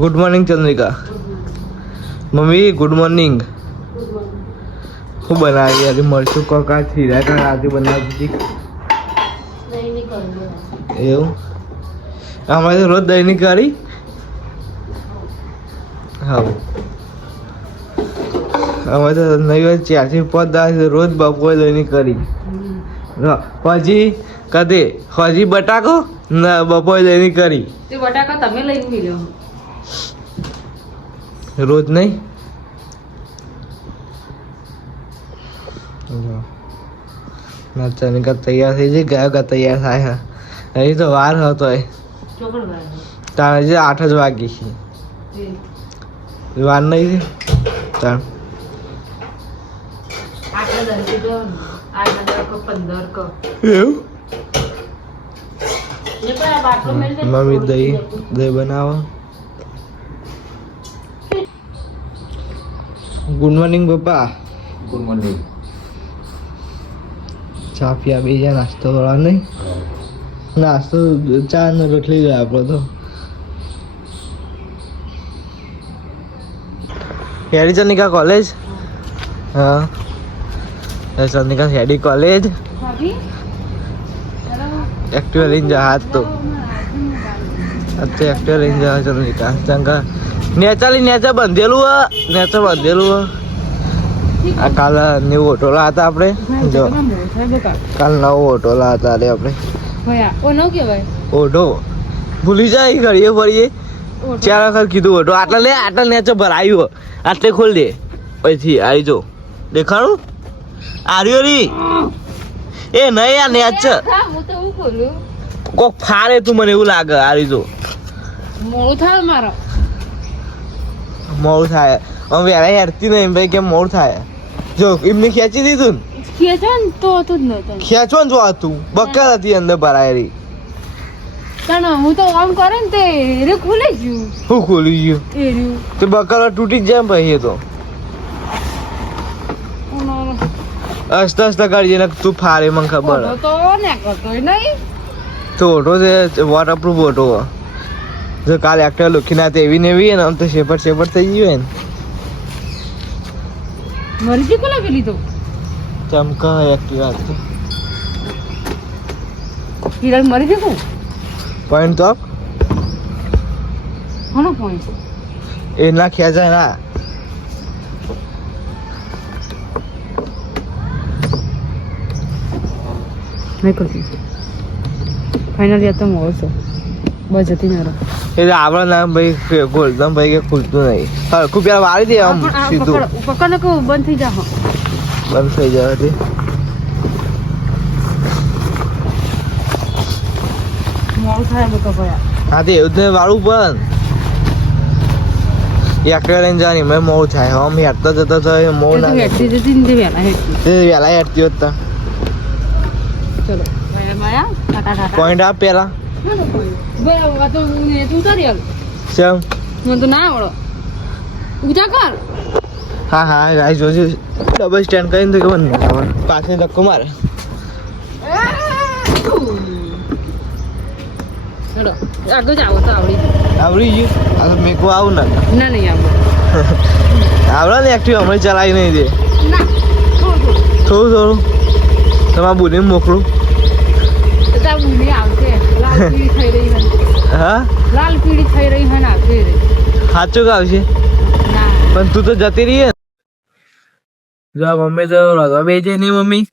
Good morning Chandrika. Mummy good morning. શું બનાવી યાર? મરચું કોકા ખીરા કા આજે બનાવી દીધી એવું. અમારે તો રોજ દહીં કરી. હા અમે તો નહીં 4 થી 5 દાસ રોજ બપોરે દહીં કરી. પછી કદે હજી બટાકો ના બપોરે દહીં કરી. તે બટાકા તમે લઈને મિલ્યો રોજ નહીં. ચનિકા તૈયાર થઈ જાય ગાયો કા તૈયાર થાય. હજી તો વાર હતો તારે જે 8 જ વાગી છે. વાર નહીં તાર મમ્મી દહીં બનાવો. ગુડ મોર્નિંગ પપ્પા. Good morning. ચા પીયા બીજા નાસ્તો કરવા નહીં. નાસ્તો ચા ને રોટલી જાય આપણો તો. હેડી ચનિકા કોલેજ. હા ચનિકા હેડી કોલેજ. એક્ટિવા લઈને જા હાથ તો અત્યારે એક્ટિવા લઈને જા ચનિકા ચંકા નેચા બંધેલું નેચા બંધેલું. આ કાલ નવો ઓટોલા હતા આપણે. જો કાલ નવો ઓટોલા હતા રે આપણે. ઓઢો ભૂલી જાય ઘડીએ ફરીએ. 4 વખત કીધું ઓઢો. આટલા લે આટલા નેચો ભરાયું. આટલે ખોલ દે પછી આવી જો દેખાણું આર્યો રી. એ નહીં આ નેચ કોક ફારે તું મને એવું લાગે. આરી જો મોડું થાય મારો. મોડું થાય અમે વેલા હેરતી નહીં ભાઈ કેમ મોડું થાય. જો એમને ખેંચી દીધું ને ખેંચો ને તો હતું જ નતું. ખેંચો ને જો હતું બક્કર હતી અંદર ભરાયેલી. હું તો આમ કરે ને તે રે ખુલી ગયું. શું ખોલી ગયું? એ રહ્યું તે બક્કર તૂટી જ જાય ને ભાઈ. એ તો અસ્તા અસ્તા કાઢી ને તું ફારે મને ખબર. તો ને કરતો નહીં તો ઓટો છે વોટરપ્રૂફ ઓટો. જો કાલે એક્ટર લખી ના એવી ને એવી ને આમ તો શેપટ થઈ ગયું ને. મરજી કોલા પેલી તો ચમકા એક્ટિવા તો હિરલ મરી ગયું. પોઈન્ટ તો કોનો પોઈન્ટ એ ના ખેંચાય ના. નહીં કરતી ફાઇનલી આ તો મોડો છો બસ જતી ના રહો. એ આપણા નામ ભાઈ ગોલ્ડન ભાઈ કે ખુલતું નહીં. હરખું પેલા વાળી દે આમ સીધું. પકડ ને કહું બંધ થઈ જા. બંધ થઈ જાય હતી. મોડું થાય બધો ભયા. હા તો એવું જ નહીં વાળું પણ એક્ટિવા લઈને જવાની મેં મોડું થાય. આમ હેરતા જતા તો મોડું ના હેઠી જતી ને વહેલા હેઠી. તે વહેલા હેરતી હોત તો ચલો માયા ટાટા ટાટા પોઈન્ટ આપ પેલા. બરાબર તો તું કરી હાલ. ચમ મને તો ના આવડો. ઊંચા કર. હા હા ગાઈસ જોજો ડબલ સ્ટેન્ડ કરીને તો ખબર નહીં આવે. પાછળ ધક્કો મારે. ચલો આગળ જાવ તો આવડી આવડી ગયું. આ તો મેકો આવું ને ના નહીં આવડે. આવડે ને એક્ટિવા હમણાં ચલાવી નહીં દે. ના થોડું તમારા બુને મોકલું. તાર બુને આવશે. લાલ પીળી થઈ રહી છે. હા લાલ પીળી થઈ રહી છે ને આવશે રે. સાચું કે આવશે ના પણ તું તો જતી રહી. જો મમ્મી તો રવા બે છે નહીં મમ્મી.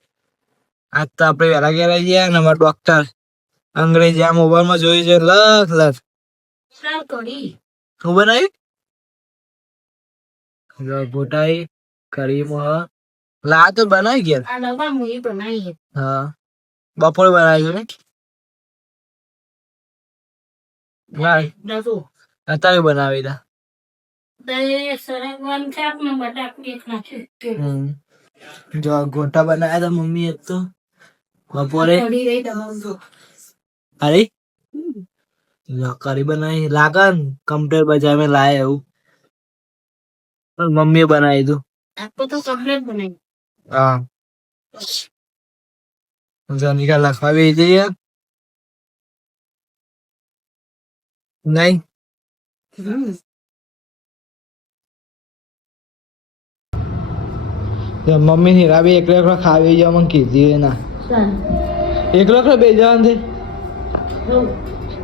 આજ તો આપણે વહેલા ઘેર આવી ગયા ને અમારા ડોક્ટર અંગ્રેજી આ મોબાઈલમાં જોઈ છે. લખ શું બનાવી ગોટાઈ કરી લા તો બનાવી ગયા. હા બપોરે બનાવ્યું ને અત્યારે બનાવી તા. જો ગોટા બનાવ્યા હતા મમ્મી એક તો બપોરે. અરે કરી બનાવી લાગન કમ્પ્લેટ બજાર મેં લાય એવું પણ મમ્મીએ બનાવી તું. હા જનિકા લખવા બે જઈએ નહીં તો મમ્મી હીરાબી એકલો એકલો ખાવી જાવ મને કીધી એ ના એકલો એકલો બે જવાનું છે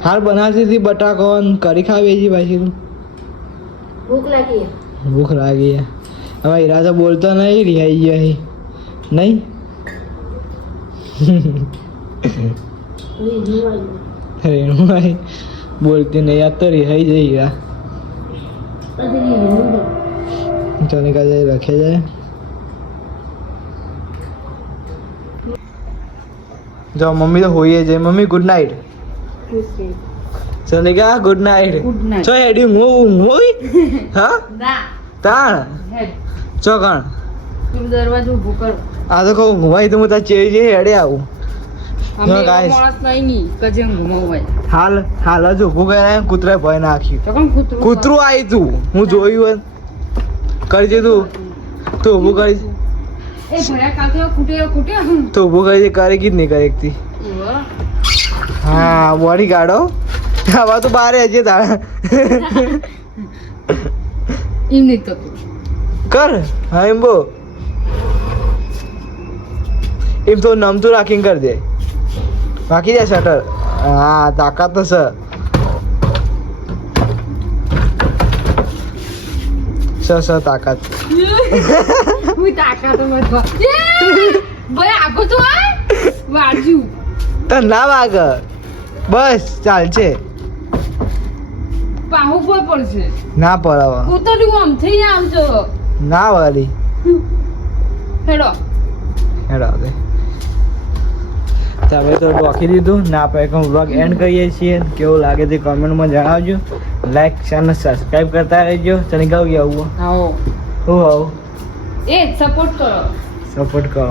હાલ બનાવતી હતી બટાકો ને કરી ખાવી છે પાછી તું ભૂખ લાગી છે. હવે હીરા તો બોલતો નહીં રિહાઈ ગયા છે નહીં રેણુભાઈ બોલતી નહીં યાદ તો રિહાઈ જાય હીરા ચનિકા જાય રખે જાય જો મમ્મી તો હોઈએ છે mummy good night Chanika good night Good night. ચો હેડી હું હોઈ હા ના તાણ હેડ ચો કણ તું દરવાજો ઊભું કર આ તો કહું ભાઈ તો હું તાર ચેવી છે હેડે આવું અમે એવો guys. માણસ નહીં ની કે જેમ ઘુમાવાય હાલ જ ઊભું કર્યા કૂતરાએ ભય નાખ્યું તો કોણ કૂતરું કૂતરું આવી તું હું જોયું હોય કરજે તું ઊભું કરી એ ભર્યા કાલથી કૂટે તું ઊભું કરી દે કરે કી જ નહીં કરે એકથી હા બોડી ગાડો આવા તો બારે હજી તારા એમ નહીં થતું કર હા એમ બો એમ તો નમતું રાખીને કર દે બાકી જાય શટર હા તાકાત તો સ તાકાત હું તાકાત મત ભાઈ આગો તો આ વાજુ તો ના વાગ બસ ચાલશે પાહુ કોઈ પડશે ના પડાવ ઉતર્યું આમ થઈ આમ તો ના વાલી હેડો હેડા દે તમે તો રોકી દીધું ના આપણે વ્લોગ એન્ડ કરીએ છીએ કેવું લાગે તે કમેન્ટમાં જણાવજો લાઈક ચેનલ સબસ્ક્રાઈબ કરતા રહેજો તને કહું આવું આવો હું આવું એ સપોર્ટ કરો સપોર્ટ કરો